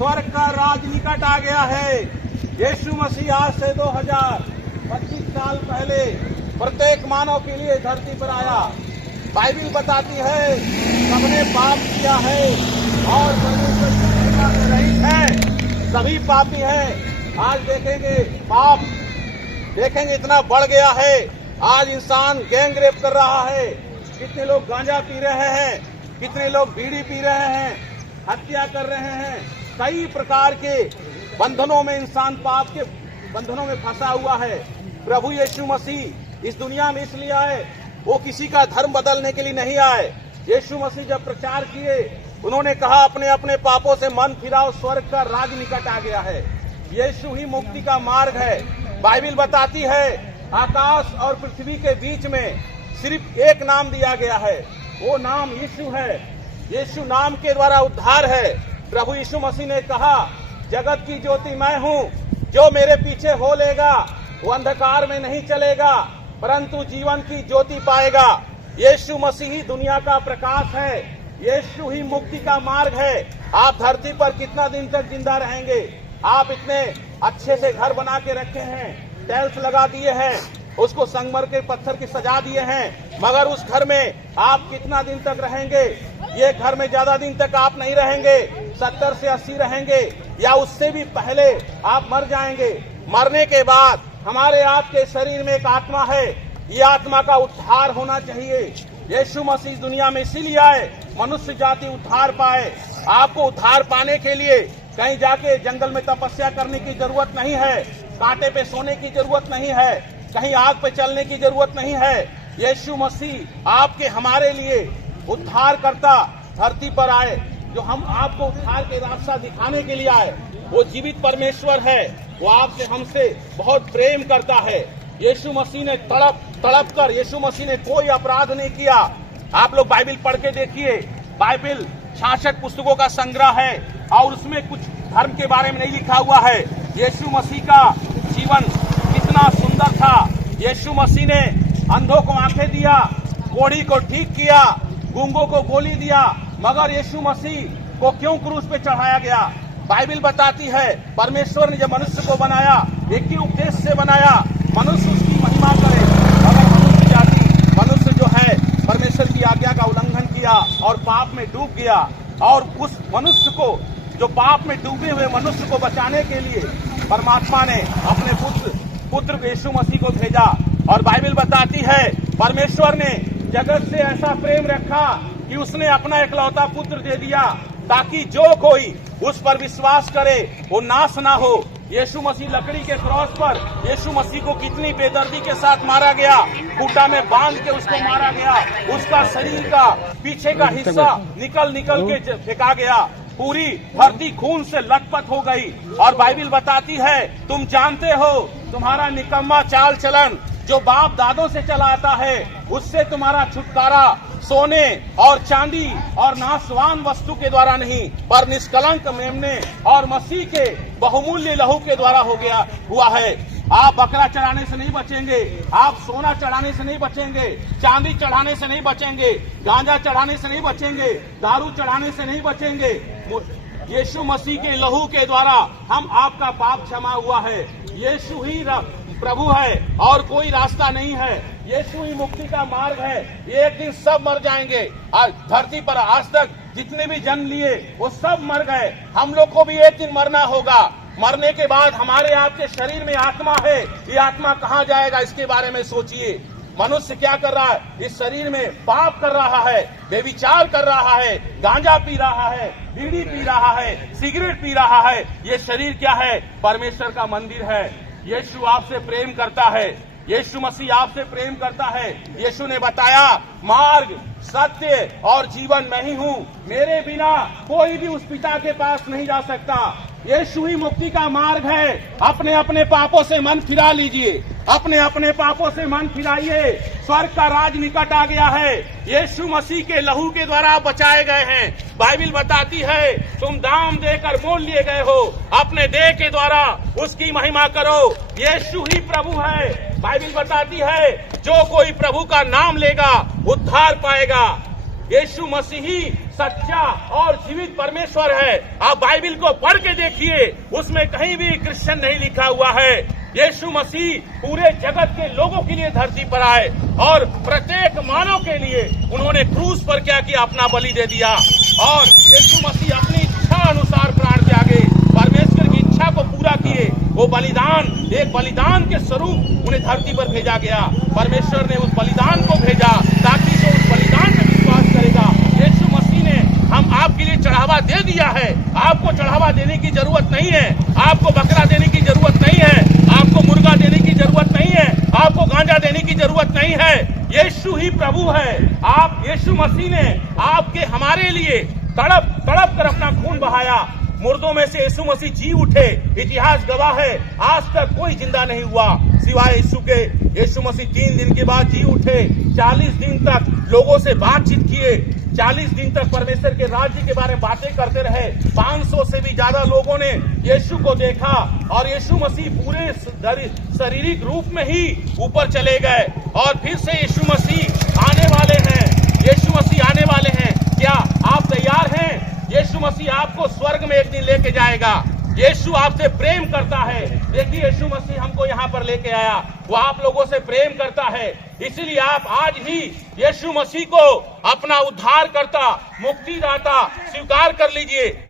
स्वर्ग का राज निकट आ गया है। यीशु मसीह आज से 2025 साल पहले प्रत्येक मानव के लिए धरती पर आया। बाइबिल बताती है सबने पाप किया है और परमेश्वर की महिमा से रहित है, सभी पापी हैं। आज देखेंगे पाप देखेंगे इतना बढ़ गया है। आज इंसान गैंग रेप कर रहा है, कितने लोग गांजा पी रहे हैं, कितने लोग बीड़ी पी रहे हैं, हत्या कर रहे हैं। कई प्रकार के बंधनों में इंसान पाप के बंधनों में फंसा हुआ है। प्रभु यीशु मसीह इस दुनिया में इसलिए आए, वो किसी का धर्म बदलने के लिए नहीं आए। यीशु मसीह जब प्रचार किए, उन्होंने कहा अपने अपने पापों से मन फिराओ, स्वर्ग का राज निकट आ गया है। यीशु ही मुक्ति का मार्ग है। बाइबिल बताती है आकाश और पृथ्वी के बीच में सिर्फ एक नाम दिया गया है, वो नाम यीशु है। यीशु नाम के द्वारा उद्धार है। प्रभु यीशु मसीह ने कहा जगत की ज्योति मैं हूँ, जो मेरे पीछे हो लेगा वो अंधकार में नहीं चलेगा परंतु जीवन की ज्योति पाएगा। यीशु मसीह ही दुनिया का प्रकाश है, यीशु ही मुक्ति का मार्ग है। आप धरती पर कितना दिन तक जिंदा रहेंगे? आप इतने अच्छे से घर बना के रखे हैं, टाइल्स लगा दिए हैं, उसको संगमर के पत्थर की सजा दिए हैं, मगर उस घर में आप कितना दिन तक रहेंगे? ये घर में ज्यादा दिन तक आप नहीं रहेंगे, 70 से 80 रहेंगे या उससे भी पहले आप मर जाएंगे। मरने के बाद हमारे आपके शरीर में एक आत्मा है, ये आत्मा का उद्धार होना चाहिए। यीशु मसीह दुनिया में इसीलिए आए मनुष्य जाति उद्धार पाए। आपको उद्धार पाने के लिए कहीं जाके जंगल में तपस्या करने की जरूरत नहीं है, कांटे पे सोने की जरूरत नहीं है, कहीं आग पे चलने की जरूरत नहीं है। यीशु मसीह आपके हमारे लिए उद्धार करता धरती पर आए, जो हम आपको उद्धार के रास्ता दिखाने के लिए आए। वो जीवित परमेश्वर है, वो आपसे हमसे बहुत प्रेम करता है। यीशु मसीह ने तड़प कर, यीशु मसीह ने कोई अपराध नहीं किया। आप लोग बाइबिल पढ़ के देखिए, बाइबिल 66 पुस्तकों का संग्रह है और उसमें कुछ धर्म के बारे में नहीं लिखा हुआ है। यीशु मसीह का जीवन कितना सुंदर था। यीशु मसीह ने अंधों को आंखें दिया, कोढ़ी को ठीक किया, गूंगों को गोली दिया, मगर यीशु मसीह को क्यों क्रूस पे चढ़ाया गया? बाइबिल बताती है परमेश्वर ने जब मनुष्य को बनाया, एक ही उद्देश्य से बनाया, मनुष्य उसकी महिमा करे। मगर मनुष्य जो है परमेश्वर की आज्ञा का उल्लंघन किया और पाप में डूब गया, और उस मनुष्य को, जो पाप में डूबे हुए मनुष्य को बचाने के लिए परमात्मा ने अपने पुत्र यीशु मसीह को भेजा। और बाइबिल बताती है परमेश्वर ने जगत से ऐसा प्रेम रखा कि उसने अपना इकलौता पुत्र दे दिया, ताकि जो कोई उस पर विश्वास करे वो नाश ना हो। यीशु मसीह लकड़ी के क्रॉस पर यीशु मसीह को कितनी बेदर्दी के साथ मारा गया, खूंटा में बांध के उसको मारा गया, उसका शरीर का पीछे का हिस्सा निकल के फेंका गया, पूरी धरती खून से लथपथ हो गई। और बाइबिल बताती है तुम जानते हो तुम्हारा निकम्मा चाल चलन जो बाप दादों से चला आता है, उससे तुम्हारा छुटकारा सोने और चांदी और नाशवान वस्तु के द्वारा नहीं, पर निष्कलंक मेमने और मसीह के बहुमूल्य लहू के द्वारा हुआ है। आप बकरा चढ़ाने से नहीं बचेंगे, आप सोना चढ़ाने से नहीं बचेंगे, चांदी चढ़ाने से नहीं बचेंगे, गांजा चढ़ाने से नहीं बचेंगे, दारू चढ़ाने से नहीं बचेंगे। यीशु मसीह के लहू के द्वारा हम आपका पाप क्षमा हुआ है। यीशु ही प्रभु है और कोई रास्ता नहीं है। यीशु ही मुक्ति का मार्ग है। एक दिन सब मर जाएंगे। आज धरती पर आज तक जितने भी जन्म लिए वो सब मर गए, हम लोग को भी एक दिन मरना होगा। मरने के बाद हमारे आपके शरीर में आत्मा है, ये आत्मा कहाँ जाएगा इसके बारे में सोचिए। मनुष्य क्या कर रहा है? इस शरीर में पाप कर रहा है, बेविचार कर रहा है, गांजा पी रहा है, बीड़ी पी रहा है, सिगरेट पी रहा है। ये शरीर क्या है? परमेश्वर का मंदिर है। यीशु आपसे प्रेम करता है, यीशु मसीह आपसे प्रेम करता है। यीशु ने बताया मार्ग, सत्य और जीवन मैं ही हूँ, मेरे बिना कोई भी उस पिता के पास नहीं जा सकता। यीशु ही मुक्ति का मार्ग है। अपने अपने पापों से मन फिरा लीजिए, अपने अपने पापों से मन फिराइए। स्वर्ग का राज निकट आ गया है। यीशु मसीह के लहू के द्वारा आप बचाए गए हैं। बाइबिल बताती है तुम दाम देकर मोल लिए गए हो, अपने देह के द्वारा उसकी महिमा करो। यीशु ही प्रभु है। बाइबिल बताती है जो कोई प्रभु का नाम लेगा उद्धार पाएगा। यीशु मसीह ही सच्चा और जीवित परमेश्वर है। आप बाइबिल को पढ़ के देखिए, उसमें कहीं भी क्रिश्चियन नहीं लिखा हुआ है। यीशु मसीह पूरे जगत के लोगों के लिए धरती पर आए और प्रत्येक मानव के लिए उन्होंने क्रूस पर क्या किया, अपना बलि दे दिया। और यीशु मसीह अपनी इच्छा अनुसार प्राण त्यागे, परमेश्वर की इच्छा को पूरा किए। वो बलिदान, एक बलिदान के स्वरूप उन्हें धरती पर भेजा गया। परमेश्वर ने उस बलिदान को भेजा ताकि जो उस बलिदान में विश्वास करेगा। यीशु मसीह ने हम आपके लिए चढ़ावा दे दिया है। आपको चढ़ावा देने की जरूरत नहीं है, आपको बकरा देने की जरूरत नहीं है, आपको मुर्गा देने की जरूरत नहीं है, आपको गांजा देने की जरूरत नहीं है। यीशु ही प्रभु है। आप, यीशु मसीह ने आपके हमारे लिए तड़प तड़प कर अपना खून बहाया। मुर्दों में से यीशु मसीह जी उठे। इतिहास गवाह है, आज तक कोई जिंदा नहीं हुआ सिवाय यीशु के। यीशु मसीह 3 दिन के बाद जी उठे। 40 दिन तक लोगों से बातचीत किए, 40 दिन तक परमेश्वर के राज्य के बारे में बातें करते रहे। 500 से भी ज्यादा लोगों ने यीशु को देखा और यीशु मसीह पूरे शारीरिक रूप में ही ऊपर चले गए। और फिर से यीशु मसीह आने वाले हैं, यीशु मसीह आने वाले हैं। क्या आप तैयार हैं? यीशु मसीह आपको स्वर्ग में एक दिन लेके जाएगा। यीशु आपसे प्रेम करता है। देखिए, यीशु मसीह हमको यहाँ पर लेके आया, वो आप लोगों से प्रेम करता है। इसीलिए आप आज ही यीशु मसीह को अपना उद्धारकर्ता, मुक्तिदाता स्वीकार कर लीजिए।